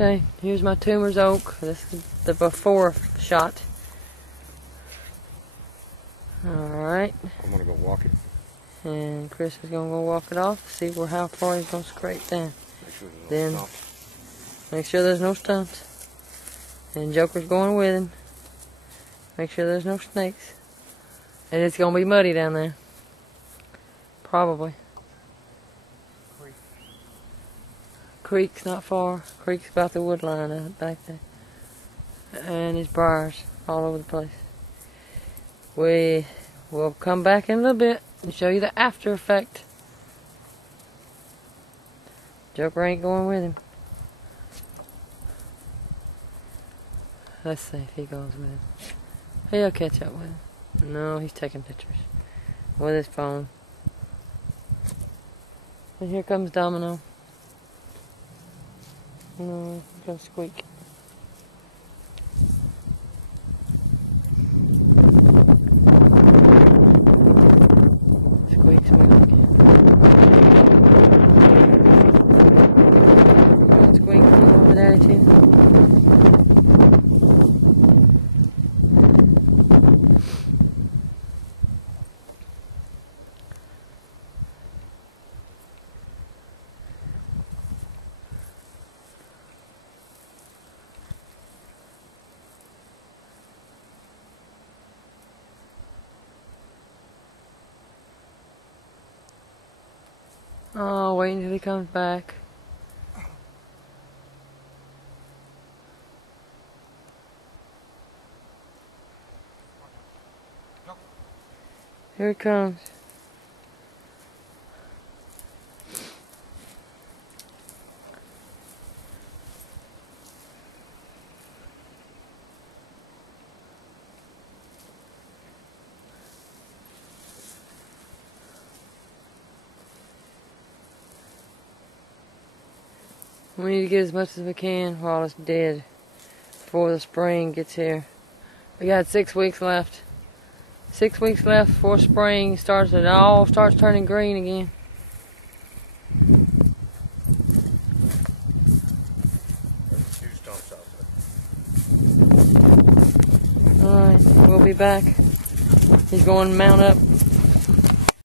Okay, here's my tumors oak. This is the before shot. Alright. I'm gonna go walk it. And Chris is gonna go walk it off, see how far he's gonna scrape down. Then make sure there's no stumps. And Joker's going with him. Make sure there's no snakes. And it's gonna be muddy down there. Probably. Creek's not far. Creek's about the wood line back there. And there's briars all over the place. We will come back in a little bit and show you the after effect. Joker ain't going with him. Let's see if he goes with him. He'll catch up with him. No, he's taking pictures with his phone. And here comes Domino. Here comes Squeak. Oh, wait until he comes back. Here it comes. We need to get as much as we can while it's dead before the spring gets here. We got 6 weeks left. 6 weeks left before spring starts and it all starts turning green again. Alright, we'll be back. He's going to mount up.